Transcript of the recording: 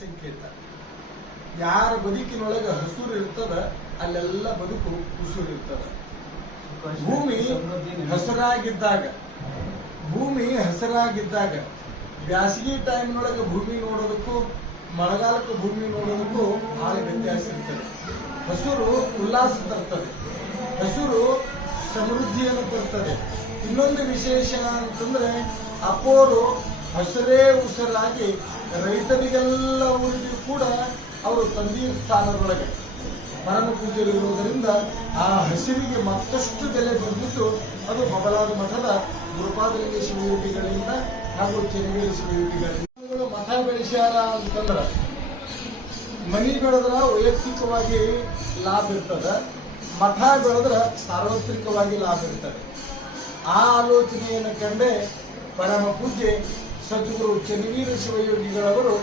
ಸಂಕೇತ. ಯಾರ ಬದುಕಿನೊಳಗೆ ಹಸುರು ಇರ್ತದ ಅಲ್ಲೆಲ್ಲ ಬದುಕು ಉಸುರು ಇರ್ತದ. ಭೂಮಿ ಹಸರಾಗಿದ್ದಾಗ ಬ್ಯಾಸಗಿ ಟೈಮ್ನೊಳಗೆ ಭೂಮಿ ನೋಡೋದಕ್ಕೂ ಮಳೆಗಾಲಕ್ಕೆ ಭೂಮಿ ನೋಡೋದಕ್ಕೂ ಬಹಳ ವ್ಯತ್ಯಾಸ ಇರ್ತದೆ. ಹಸುರು ಉಲ್ಲಾಸ ತರ್ತದೆ, ಹಸುರು ಸಮೃದ್ಧಿಯನ್ನು ತರ್ತದೆ. ಇನ್ನೊಂದು ವಿಶೇಷ ಅಂತಂದ್ರೆ ಅಪೋರು ಹಸರೇ ಉಸಿರಾಗಿ ರೈತರಿಗೆಲ್ಲ ಊರಿಗೂ ಕೂಡ ಅವರು ತಂದೀರ್ ಸ್ಥಾನದೊಳಗೆ ಪರಮ ಪೂಜೆಯಿರುವುದರಿಂದ ಆ ಹಸಿರಿಗೆ ಮತ್ತಷ್ಟು ಬೆಲೆ ಬಂದಿದ್ದು ಅದು ಬಬಲಾದ ಮಠದ ಗುರುಪಾದಲಿಂಗ ಶಿವಯೋಗಿಗಳಿಂದ ಹಾಗೂ ಚೆನ್ನಗೇರಿ ಶಿವಯೋಗಿಗಳಿಂದ. ಮಠ ಬೆಳೆಸ್ಯಾರ ಅಂತಂದ್ರ ಮನಿ ಬೆಳೆದ್ರ ವೈಯಕ್ತಿಕವಾಗಿ ಲಾಭ ಇರ್ತದ, ಮಠ ಬೆಳೆದ್ರ ಸಾರ್ವತ್ರಿಕವಾಗಿ ಲಾಭ ಇರ್ತದೆ. ಆ ಆಲೋಚನೆಯನ್ನು ಕಂಡೇ ಪರಮ ಪೂಜ್ಯ ಸದ್ಗುರು ಚೆನ್ನಗೇರಿ ಶಿವಯೋಗಿಗಳವರು